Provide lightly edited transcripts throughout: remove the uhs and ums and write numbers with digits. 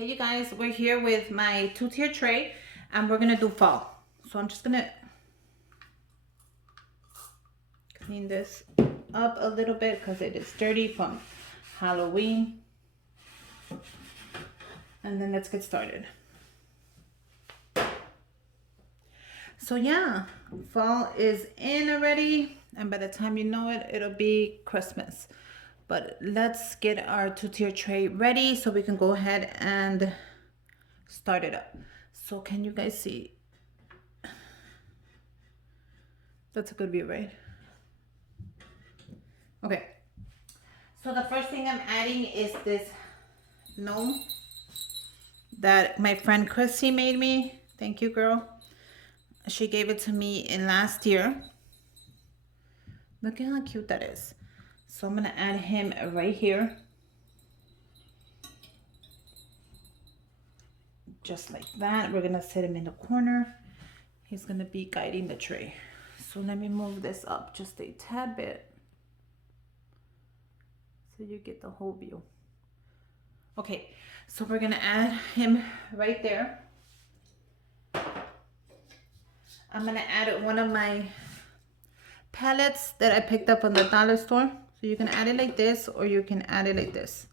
Hey you guys, we're here with my two-tier tray and we're gonna do fall. So I'm just gonna clean this up a little bit because it is dirty from Halloween. And then let's get started. So yeah, fall is in already, and by the time you know it, it'll be Christmas. But let's get our two-tier tray ready so we can go ahead and start it up. So can you guys see? That's a good view, right? Okay. So the first thing I'm adding is this gnome that my friend Chrissy made me. Thank you, girl. She gave it to me in last year. Look at how cute that is. So I'm gonna add him right here. Just like that. We're gonna set him in the corner. He's gonna be guiding the tray. So let me move this up just a tad bit so you get the whole view. Okay, so we're gonna add him right there. I'm gonna add one of my palettes that I picked up on the dollar store. So you can add it like this or you can add it like this.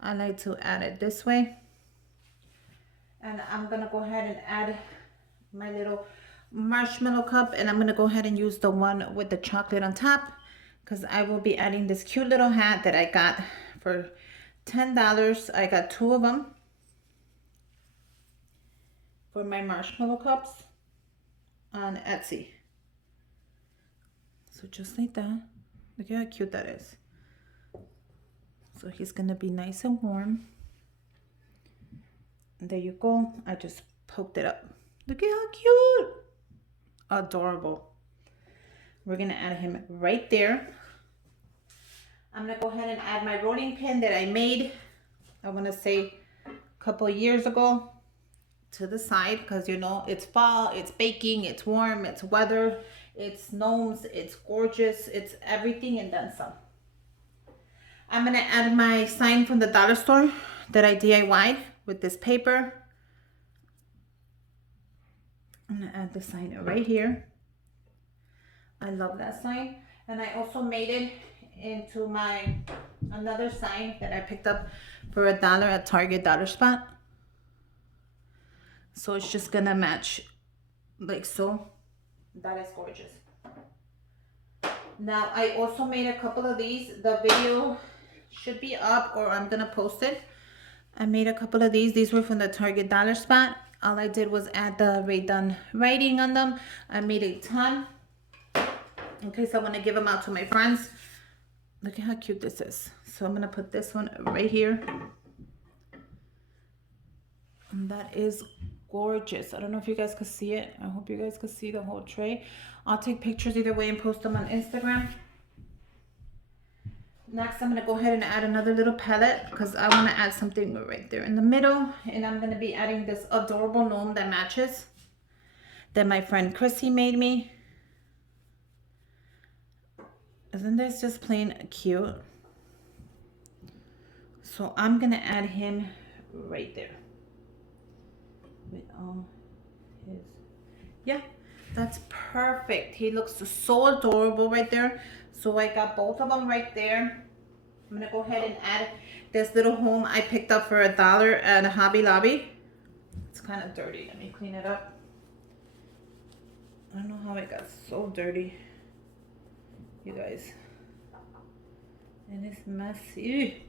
I like to add it this way. And I'm gonna go ahead and add my little marshmallow cup, and I'm gonna go ahead and use the one with the chocolate on top because I will be adding this cute little hat that I got for $10. I got 2 of them for my marshmallow cups on Etsy. So just like that. Look at how cute that is. So he's gonna be nice and warm. And there you go. I just poked it up. Look at how cute. Adorable. We're gonna add him right there. I'm gonna go ahead and add my rolling pin that I made, I wanna say a couple years ago, to the side because you know it's fall, it's baking, it's warm, it's weather, it's gnomes, it's gorgeous, it's everything and then some. I'm gonna add my sign from the dollar store that I DIY'd with this paper. I'm gonna add the sign right here. I love that sign. And I also made it into my another sign that I picked up for $1 at Target Dollar Spot. So it's just gonna match like so. That is gorgeous. Now I also made a couple of these. The video should be up or I'm gonna post it. I made a couple of these. These were from the Target Dollar Spot. All I did was add the Rae Dunn writing on them. I made a ton in case I want to give them out to my friends. Look at how cute this is. So I'm gonna put this one right here. And that is gorgeous. I don't know if you guys could see it. I hope you guys could see the whole tray. I'll take pictures either way and post them on Instagram. Next, I'm gonna go ahead and add another little palette because I want to add something right there in the middle. And I'm gonna be adding this adorable gnome that matches, that my friend Chrissy made me. Isn't this just plain cute? So I'm gonna add him right there. With all his, yeah, that's perfect. He looks so adorable right there. So I got both of them right there. I'm gonna go ahead and add this little home I picked up for $1 at Hobby Lobby. It's kind of dirty. Let me clean it up. I don't know how it got so dirty, you guys. And it's messy.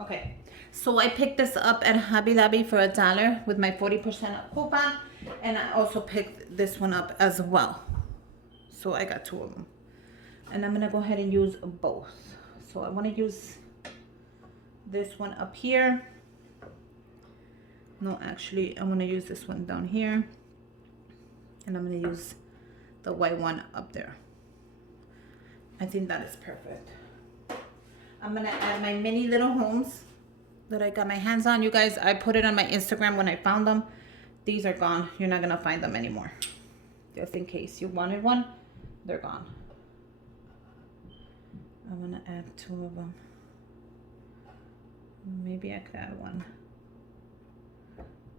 Okay, so I picked this up at Hobby Lobby for $1 with my 40% coupon, and I also picked this one up as well. So I got 2 of them, and I'm gonna go ahead and use both. So I want to use this one up here. No, actually, I'm gonna use this one down here, and I'm gonna use the white one up there. I think that is perfect. I'm gonna add my mini little homes that I got my hands on. You guys, I put it on my Instagram when I found them. These are gone. You're not gonna find them anymore. Just in case you wanted one, they're gone. I'm gonna add 2 of them. Maybe I could add 1.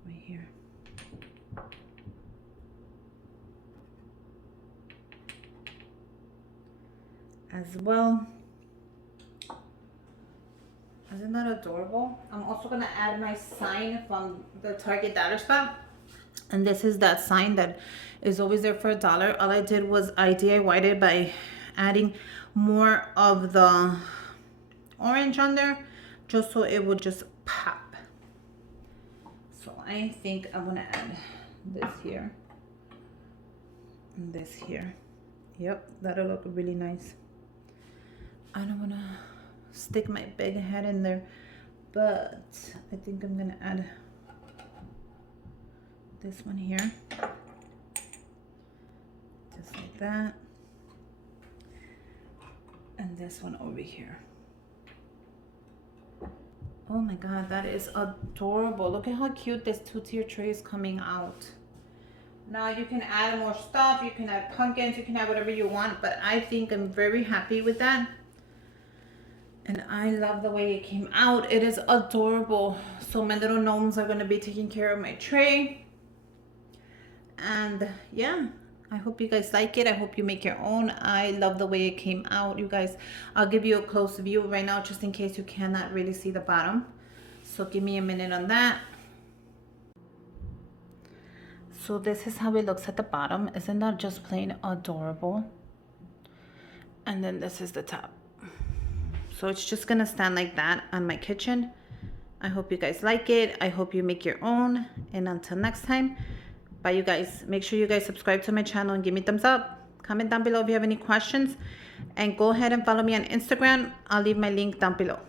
right here. As well. Isn't that adorable? I'm also gonna add my sign from the Target dollar spot. And this is that sign that is always there for $1. All I did was I DIY'd it by adding more of the orange on there, just so it would just pop. So I think I'm gonna add this here and this here. Yep, that'll look really nice. I don't wanna stick my big head in there, but I think I'm gonna add this one here, just like that, and this one over here. Oh my god, that is adorable. Look at how cute this two-tier tray is coming out. Now you can add more stuff, you can add pumpkins, you can add whatever you want, but I think I'm very happy with that. And I love the way it came out. It is adorable. So my little gnomes are gonna be taking care of my tray. And yeah, I hope you guys like it. I hope you make your own. I love the way it came out, you guys. I'll give you a close view right now, just in case you cannot really see the bottom. So give me a minute on that. So this is how it looks at the bottom. Isn't that just plain adorable? And then this is the top. So it's just gonna stand like that on my kitchen. I hope you guys like it. I hope you make your own. And until next time, bye you guys. Make sure you guys subscribe to my channel and give me a thumbs up. Comment down below if you have any questions. And go ahead and follow me on Instagram. I'll leave my link down below.